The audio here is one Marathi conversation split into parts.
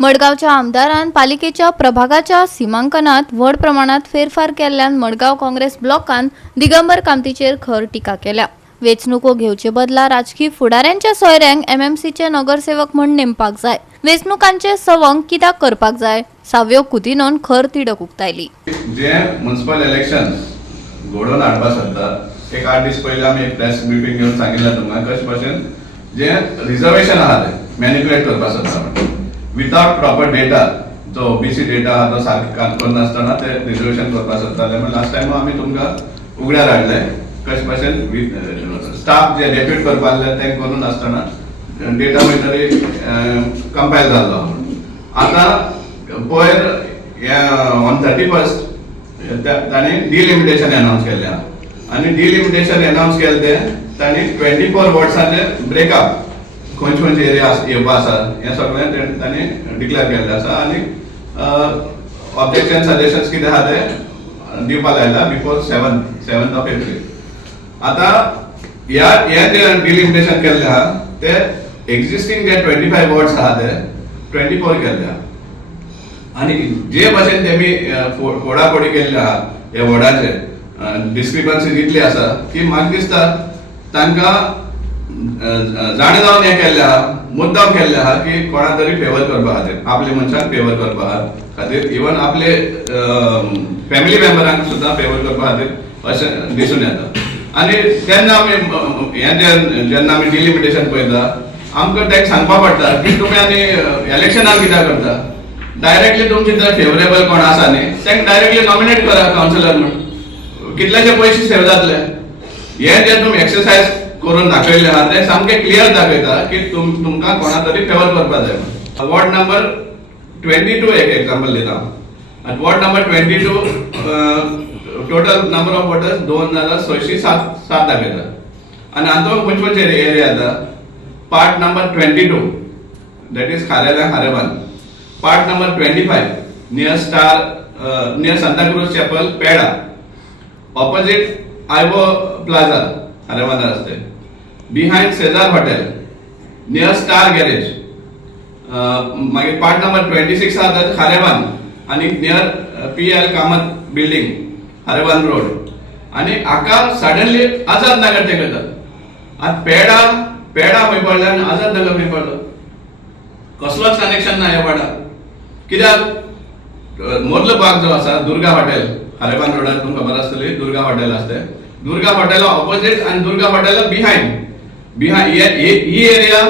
मडगावच्या आमदारान पालिकेच्या प्रभागाच्या सीमांकनात व्हड प्रमाणात फेरफार केल्ल्यान मडगाव काँग्रेस ब्लॉकान दिगंबर कामतीचेर खर टिका केल्या। वेचणुको घेवचे बदला राजकीय फुडाऱ्यांच्या सोयऱ्यांक एमएमसीचे नगरसेवक म्हूण नेमपाक जाय। वेचणुकांचे सवंग कित्याक करपाक जाय, साव्यो कुतीनोन खर तिडक उक्तायली। जे म्युनिसिपल इलेक्शन घडोवन हाडपाक सोदता एक 8 दीस पयलीं आमी एक प्रेस ब्रीफिंग घेवन सांगिल्लें तुमकां कशे भशेन जे रिजर्वेशन आहा ते मॅनिपुलेट करपाक सोदता विथआउट प्रॉपर डेटा जो ओबीसी डेटा आहा तो सारको काणकोण नासतना ते रिजर्वेशन करपाक सोदताले म्हण लास्ट टायम आमी तुमकां उगड्यार हाडले कशे भशेन स्टाफ जे डेप्यूट करपाक ते करून नासतना डेटा मेटरी कंपायल जाल्लो। आतां पयर ऑन 31st तांणी डिलिमिटेशन अनाउन्स केल्लें आनी डिलिमिटेशन अनाउन्स केलें तें तांणी 24 वॉर्ड्साचे ब्रेकअप खंयचे एरिया येवपा आसा हें सगळें तांणी डिक्लेअर केल्लें आसा आनी ऑब्जेक्शन सजेशन्स कितें आहा ते दिवपाक लायला बिफोर 7th ऑफ एप्रील। आतां ह्या जे डिलिमिटेशन केल्लें आहा ते एक्झिस्टिंग जे 25 वॉर्ड्स आहा ते 24 केल्ले आहा आनी जे भशेन तेमी फोडाफोडी केल्ली आहा ह्या वॉर्डाचे डिस्क्रिपन्सी इतली आसा की म्हाका दिसता तांकां जाणे जावन हें केल्लें आहा मुद्दाम केल्लें आहा की कोणा तरी फेवर करपा खातीर आपल्या मनशाक फेवर करपा खातीर इवन आपले फॅमिली मेंबरांक सुद्दां फेवर करपा खातीर अशें दिसून येता। आनी तेन्ना आमी हें जेन्ना आमी डिलिमिटेशन पळयता आमकां तेका सांगपा पडटा की तुमी आनी इलेक्शनाक कित्याक करता डायरेक्टली तुमचे जर फेवरेबल कोण आसा न्ही तेंका डायरेक्टली नॉमिनेट करा कावन्सिलर म्हूण कितलेशे पयशे सेव जातले। हे जे तुमी एक्सरसाइज करून दाखयले आहा ते सामकें क्लियर दाखयता की तुमकां कोणा तरी फेवर करपा जाय। वॉर्ड नंबर 22 एक एग्जांपल दिता। Ward number 22 total number of voters 2607 दाखयता आनी हातूंत खंयचे एरिया येता पार्ट नंबर 22 दॅट इज खारेला Kharebandh, part number 25 near Santa Cruz chapel पेडा ऑपोजिट आयवो प्लाझा खारेबान रस्ते behind Cesar hotel near star garage मागीर पार्ट नंबर 26 आहा खारेबान आनी near PL Kamat building Kharebandh road आनी हाका सडनली आझाद नगर ते करतात। आतां पेडा खंय पडलें आनी आझाद नगर खंय पडलो कसलोच कनेक्शन ना ह्या वाड्याक कित्याक मोदलो भाग जो आसा दुर्गा हॉटेल खारेबान रोडार तुमकां खबर आसतली दुर्गा हॉटेल आसता दुर्गा हॉटेला ऑपोजिट आनी दुर्गा हॉटेला बिहाइंड ही एरिया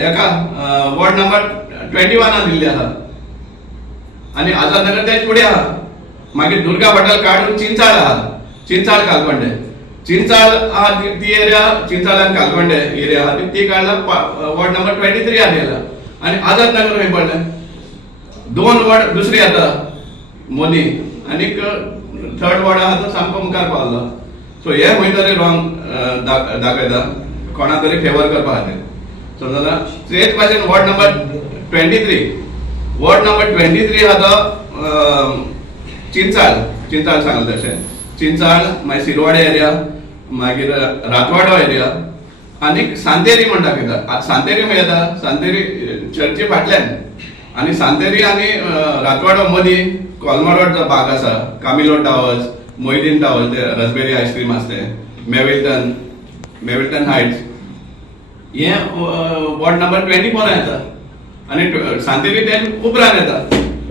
हेका वॉर्ड नंबर 21 दिल्ली आहा आनी आझाद नगर तेच फुडें आहा। मागीर दुर्गा हॉटेल काडून चिंचाळ आहा चिंचाळ कालकोंडे चिंचाळ आहा ती एरिया चिंचाळ आनी कालकोंडे एरिया आहा ती काडला वॉर्ड नंबर 23 आयला आनी आझाद नगर खंय पडलें 2 वॉर्ड दुसरी येता मोनी आनी थर्ड वॉर्ड आहा तो सामको मुखार पावलो। सो हे खंय तरी रॉंग दाखयता कोणा तरी फेवर करपा खातीर। सो जाल्यार तेच भाशेन वॉर्ड नंबर 23 आहा तो चिंचाळ सांगले तशें चिंचाळ मागीर सिरवाडे एरिया मागीर रातवाडो एरिया आनी सांतेरी म्हण दाखयता। आतां सांतेरी खंय येता सांतेरी चर्ची फाटल्यान आनी सांतेरी आनी रातवाडो मदीं कोलमा रोड जो भाग आसा कामिलो टावर्स मोइदीन टावर्स ते रसबेरी आयस्क्रीम आसते मेविल्टन हायट्स हे वॉर्ड नंबर 24 येता आनी सांतेरी ते उपरांत येता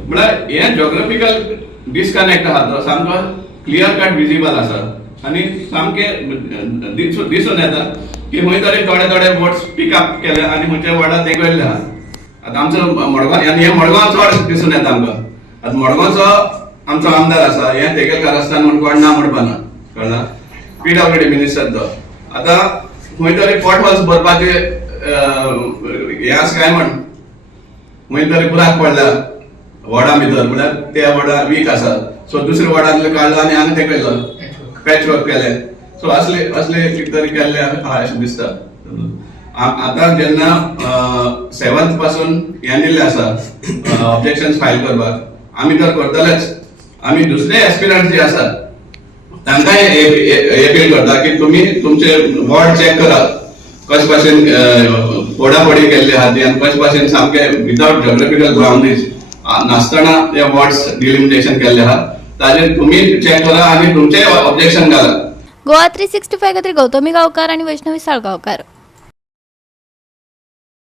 म्हळ्यार हे जॉग्राफिकल डिस्कनेक्ट आहा तो सामको क्लियर कट विजिबल आसा आनी सामके दिसून येता की खंय तरी थोडे वोट्स पिकअप केले आनी खंयच्या वॉर्डात तेगयल्ले आहा। आतां आमचो मडगांव आनी हे मडगांव चड दिसून येता आमकां। आतां मडगांवचो आमचो आमदार आसा हे तेगेलकार आसतना म्हण कोण ना म्हणपाना कळ्ळा PWD मिनिस्टर तो आतां खंय तरी पॉट हॉल्स भरपाचे हे आसा काय म्हण खंय तरी बुराक पडला वॉर्डा भितर म्हळ्यार त्या वॉर्डा वीक आसा सो दुसऱ्या वॉर्डांतले काडलो आनी हांगा तेगयलो पॅच वर्क केले। सो असले कितें तरी केल्ले आहा अशें दिसता। आतां जेन्ना 7th पासून हें दिल्लें आसा ऑब्जेक्शन्स फायल करपाक आमी तर करतलेच आमी दुसरे एस्पिरंट जे आसात तांकां अपील करता की तुमी तुमचे वॉर्ड चॅक करात कशे भाशेन फोडाफोडी केल्ली आहा ती आनी कशे भाशेन सामके विदाउट जिओग्राफिकल बाउंड्रीज नासतना ते वॉर्ड्स डिलिमिटेशन केल्ले आहा ताजेर तुम्ही चेक करा आणि तुमचे ऑब्जेक्शन घाला. गोवा 365 खातीर गौतमी गांवकार आणि वैष्णवी साळगांवकार.